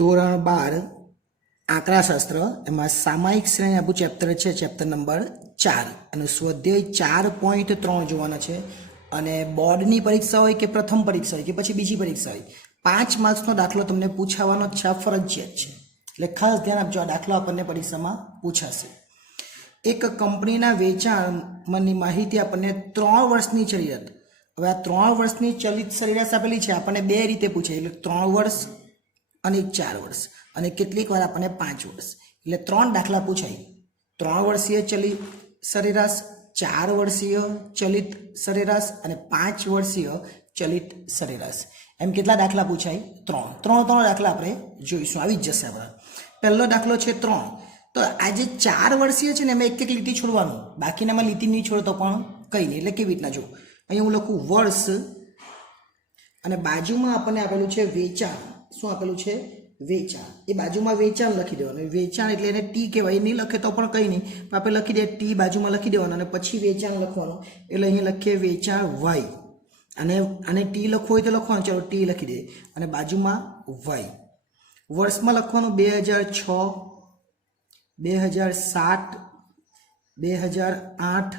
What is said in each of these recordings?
ધોરણ 12 આંકડાશાસ્ત્ર એમાં સામાયિક શ્રેણી આપણું ચેપ્ટર છે, ચેપ્ટર નંબર 4 અને સ્વાધ્યાય 4.3 જોવાના છે. અને બોર્ડની પરીક્ષા હોય કે પ્રથમ પરીક્ષા હોય કે પછી બીજી પરીક્ષા હોય, 5 માર્ક્સનો દાખલો તમને પૂછાવાનો છે, ફરજિયાત છે. એટલે ખાસ ધ્યાન આપજો, આ દાખલો આપણને પરીક્ષામાં પૂછાશે. એક કંપનીના વેચાણની માહિતી આપણને 3 વર્ષની ચલિત. હવે આ 3 વર્ષની ચલિત સરેરાશ આપેલી છે, આપણને બે રીતે પૂછે, એટલે 3 વર્ષ અને 4 વર્ષ, અને કેટલીક વાર આપણને 5 વર્ષ. એટલે 3 દાખલા પૂછાય: 3 વર્ષીય ચલિત સરેરાશ, 4 વર્ષીય ચલિત સરેરાશ અને 5 વર્ષીય ચલિત સરેરાશ. એમ કેટલા દાખલા પૂછાય? 3 દાખલા આપણે જોઈશું, આવી જ જશે આપણા. પહેલો દાખલો છે 3. તો આ જે 4 વર્ષીય છે ને એમાં એક લીટી છોડવાનું, બાકીનામાં લીટી નહીં છોડો તો પણ કંઈ નહીં. એટલે કેવી રીતના જો, અહીંયા હું લખું વર્ષ અને બાજુમાં આપણને આપેલું છે વેચાણ. શું આપેલું છે? વેચાણ. એ બાજુમાં વેચાણ લખી દેવાનું. વેચાણ એટલે એને ટી કહેવાય, નહીં લખે તો પણ કંઈ નહીં, આપણે લખી દઈએ ટી, બાજુમાં લખી દેવાનું અને પછી વેચાણ લખવાનું. એટલે અહીં લખીએ વેચાણ વાય, અને ટી લખવું હોય તો લખવાનું, ચાલો ટી લખી દઈએ, અને બાજુમાં વાય. વર્ષમાં લખવાનું 2006, 2007, 2008.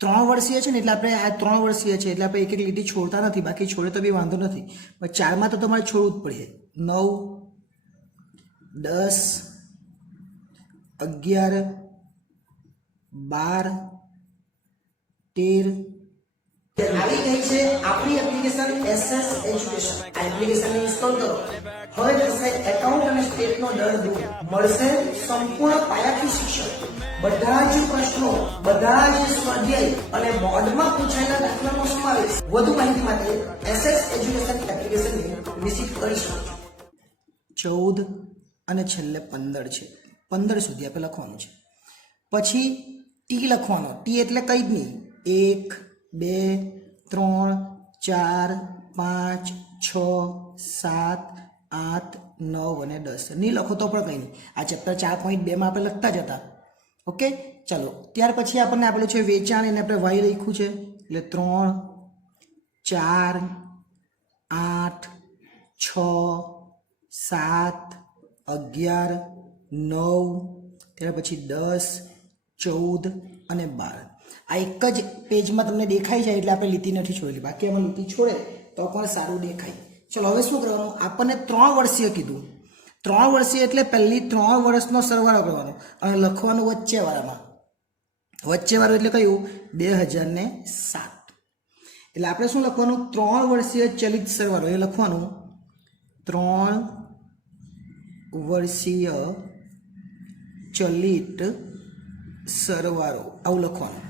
3 વર્ષીય છે ને એટલે આપણે આ 3 વર્ષીય છે એટલે આપણે એક લીટી છોડતા નથી, બાકી છોડે તો બી વાંધો નથી. પણ 4માં તો તમારે છોડવું જ પડે. 9, 10, 11, 12, 13. આવી ગઈ છે આપણી એપ્લિકેશન SS એજ્યુકેશન. આ એપ્લિકેશન ઇન્સ્ટોલ કરો. હવે થશે એકાઉન્ટ અને સ્ટેટનો દર દૂર. મળશે સંપૂર્ણ પાયાથી શિક્ષણ. બધા જ પ્રશ્નો, બધા જ સ્વાધ્યાય અને બોર્ડમાં પૂછાયેલા દાખલાનો સમાવેશ. વધુ માહિતી માટે SS એજ્યુકેશન એપ્લિકેશનને વિઝિટ કરી શકો છો. 14 અને છેલ્લે 15 છે. 15 સુધી આપણે લખવાનું છે. પછી ટી લખવાનો. ટી એટલે કંઈ જ નહીં. 1, 2, 3, 4, 5, 6, 7, 8, 9 અને 10. નહીં લખો તો પણ કંઈ નહીં. આ ચેપ્ટર 4.2માં આપણે લખતા જ હતા. ઓકે, ચાલો. ત્યાર પછી આપણને આપેલું છે વેચાણ, એને આપણે વાય લખ્યું છે. એટલે 3, 4, 8, 6, 7, 11, 9, ત્યાર પછી 10, 14 અને 12. આ એક જ પેજમાં તમને દેખાઈ જાય એટલે આપણે લીટી નથી છોડેલી, બાકી આમાં લીટી છોડે તો પણ સારું દેખાય. ચલો હવે શું કરવાનું? આપણને 3 વર્ષીય કીધું. 3 વર્ષીય એટલે પહેલી 3 વર્ષનો સરવાળો કરવાનો અને લખવાનું વચ્ચેવાળામાં. વચ્ચેવાળું એટલે કયું? 2007. એટલે આપણે શું લખવાનું? 3 વર્ષીય ચલિત સરવાળો એ લખવાનું. 3 વર્ષીય ચલિત સરવાળો આવું લખવાનું.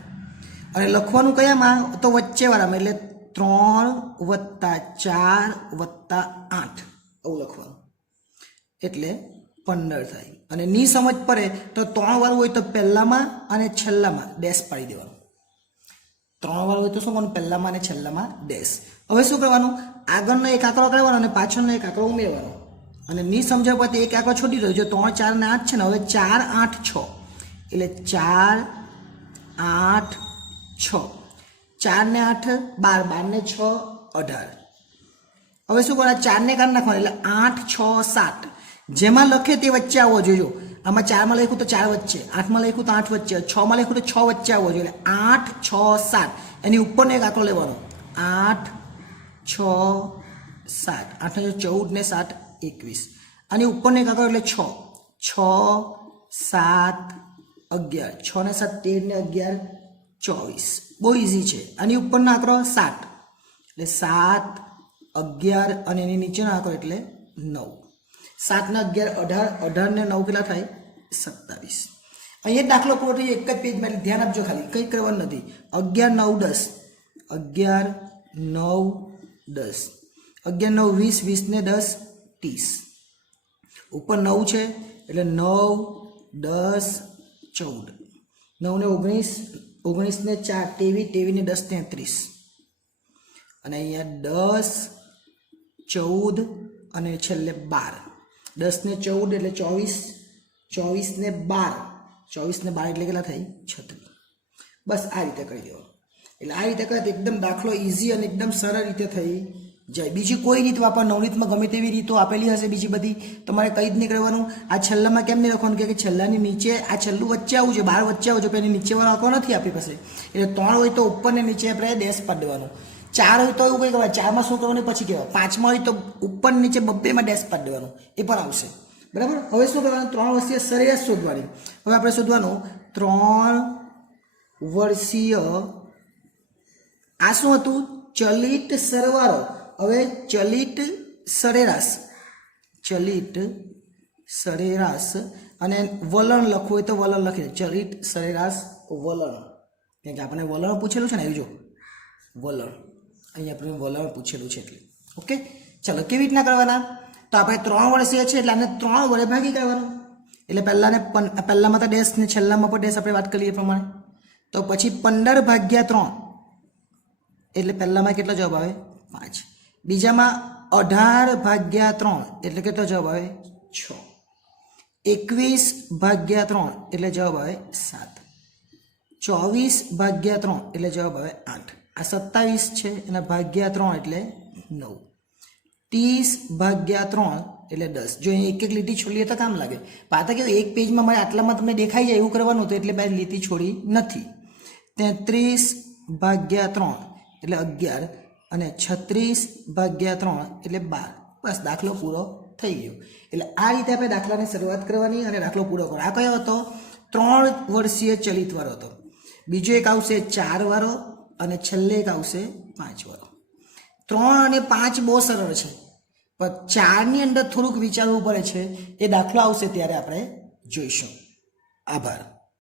અને લખવાનું કયામાં? તો વચ્ચેવાળામાં. એટલે 3 + 4 + 8 આવું લખવાનું. એટલે 15 થાય. અને ની સમજ પડે તો 3 વાળું હોય તો પહેલામાં અને છેલ્લામાં ડેશ પાડી દેવાનું. 3 વાળું હોય તો શું કરવાનું? પહેલામાં અને છેલ્લામાં ડેશ. હવે શું કરવાનું? આગળનો એક આંકડો કરવાનો અને પાછળનો એક આંકડો ઉમેરવાનો. અને ની સમજણ પડે એક આંકડો છોડી દો. જો 3, 4 ને 8 છે ને, હવે 4, 8, 6 એટલે 4, 8, 6. 4 ને 8 12, 12 ને 6 18. હવે શું કરવાનું? 4 ને કાઢી નાખવાનું. એટલે 8, 6, 7. જેમાં લખે તે વચ્ચે આવવો જોઈએ. આમાં 4માં લખ્યું તો 4 વચ્ચે, 8માં લખ્યું તો 8 વચ્ચે, 6માં લખ્યું તો 6 વચ્ચે આવવો જોઈએ. એટલે 8, 6, 7. એની ઉપરનો એક આંકડો લેવાનો. 8, 6, 7. 8 ને 14 ને 7 21. આની ઉપરનો એક આંકડો એટલે 6, 6, 7, 11. 6 ને 7 13 ને 11 24. બહુ ઇઝી છે. આની ઉપરનો આંકડો 7 એટલે 7, 11 અને એની નીચેનો આંકડો એટલે 9. 7 ને 11 18, 18 ને 9 કેટલા થાય? 27. અહીંયા દાખલો પૂરો થઈ એક જ પેજમાં. એટલે ધ્યાન આપજો, ખાલી કંઈ કરવાનું નથી. 11, 9, 10. 11, 9, 10. 11, 9, 20, 20 ને 10 30. ઉપર 9 છે એટલે 9, 10, 14. 9 ને 19, 19 ને 4 23, 23 ને 10 33. અને અહીંયા 10, 14 અને છેલ્લે 12. 10 ને 14 એટલે 24, 24 ને 12, 24 ને 12 એટલે કેટલા થાય? 36. બસ આ રીતે કરી દેવાનું. એટલે આ રીતે કરે તો એકદમ દાખલો ઇઝી અને એકદમ સરળ રીતે થઈ જાય. બીજી કોઈ રીત વાપર, નવરીતમાં ગમે તેવી રીતો આપેલી હશે બીજી બધી, તમારે કંઈ જ નહીં કરવાનું. આ છેલ્લામાં કેમ નહીં લખવાનું કે છેલ્લાની નીચે આ છેલ્લું વચ્ચે આવું છે, 12 વચ્ચે આવું છે, પણ એની નીચેવાળો આંકડો નથી આપણી પાસે. એટલે 3 હોય તો ઉપર ને નીચે આપણે ડેશ પાડી દેવાનું. 4 હોય તો એવું કંઈ કહેવાય, 4માં શું કરવાનું પછી કહેવાય. 5માં હોય તો ઉપર નીચે બબ્બેમાં ડેશ પાડી દેવાનું, એ પણ આવશે. બરાબર. હવે શું કરવાનું? 3 વર્ષીય સરેરાશ શોધવાની. હવે આપણે શોધવાનું 3 વર્ષીય, આ શું હતું? ચલિત સરવાળો. હવે ચલિત સરેરાશ, ચલિત સરેરાશ અને વલણ લખવું હોય તો વલણ લખી દે. ચલિત સરેરાશ વલણ, કેમ કે આપણે વલણ પૂછેલું છે ને, એ જો વલણ, અહીંયા આપણે વલણ પૂછેલું છે એટલે. ઓકે, ચલો કેવી રીતના કરવાના? તો આપણે 3 વર્ષીય છે એટલે આને 3 વડે ભાગી કરવાનું. એટલે પહેલામાં તો ડેશ ને છેલ્લામાં પણ ડેશ આપણે વાત કરીએ પ્રમાણે. તો પછી 15 ભાગ્યા 3 એટલે પહેલામાં કેટલો જવાબ આવે? 5. બીજામાં 18 ભાગ્યા 3 એટલે કેટલો જવાબ આવે? 6. 21 ભાગ્યા 3 એટલે જવાબ આવે 7. 24 ભાગ્યા 3 એટલે જવાબ આવે 8. આ 27 છે એના ભાગ્યા 3 એટલે 9. 30 ભાગ્યા 3 એટલે 10. જો અહીં એક એક લીટી છોડીએ તો કામ લાગે. પાછા કેવું એક પેજમાં મારે આટલામાં તમને દેખાઈ જાય એવું કરવાનું હતું, એટલે મેં લીટી છોડી નથી. 33 ભાગ્યા 3 એટલે 11 અને 36 ભાગ્યા 3 એટલે 12. બસ દાખલો પૂરો થઈ ગયો. એટલે આ રીતે આપણે દાખલાની શરૂઆત કરવાની અને દાખલો પૂરો કરવાનો. આ કયો હતો? 3 વર્ષીય ચલિત વાળો હતો. બીજો એક આવશે 4 વાળો અને છેલ્લે એક આવશે 5 વાળો. 3 અને 5 બહુ સરળ છે, પણ 4ની અંદર થોડુંક વિચારવું પડે છે. એ દાખલો આવશે ત્યારે આપણે જોઈશું. આભાર.